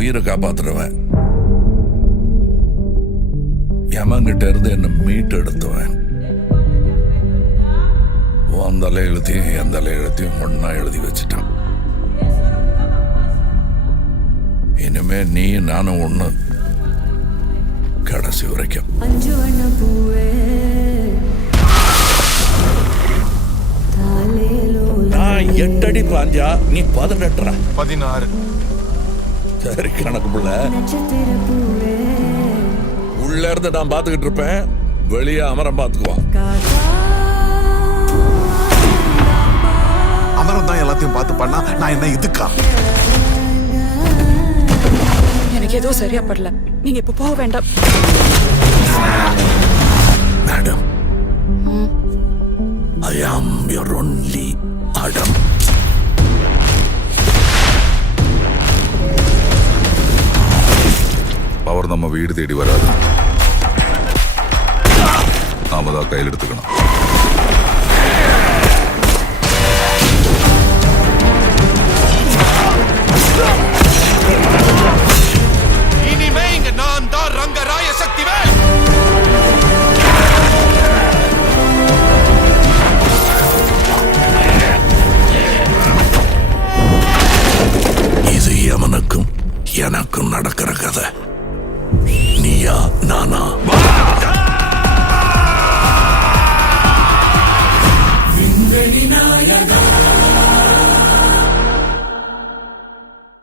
உயிரை காப்பாத்துறவன், யமங்கிட்ட இருந்து என்ன மீட்டு எடுத்துவேன். உன் தலை எழுத்தையும் என் தலை எழுத்தையும் ஒன்னா எழுதி வச்சுட்டான். இனிமே நீ நானும் ஒண்ணு, கடைசி வரைக்கும். நான் 8 அடி பாஞ்சா நீ 18. 16. சரி கணக்கு புள்ள. உள்ள இருந்து நான் பாத்துக்கிட்டு இருப்பேன், வெளியே அமரம் பாத்துக்குவான். அமரம் தான் எல்லாத்தையும் பார்த்து பண்ணா நான் என்ன இதுக்கா? எனக்கு ஏதோ சரியா படல, நீங்க இப்ப போக வேண்டாம். Madam, I am your only Adam. Power நம்ம வீடு தேடி வராது, நாம தான் கையில் எடுத்துக்கணும். இனிமே இங்க நான் தான் ரங்கராய சக்திவேல். இது எவனுக்கும் எனக்கும் நடக்கிற கதை. நீயா நானா?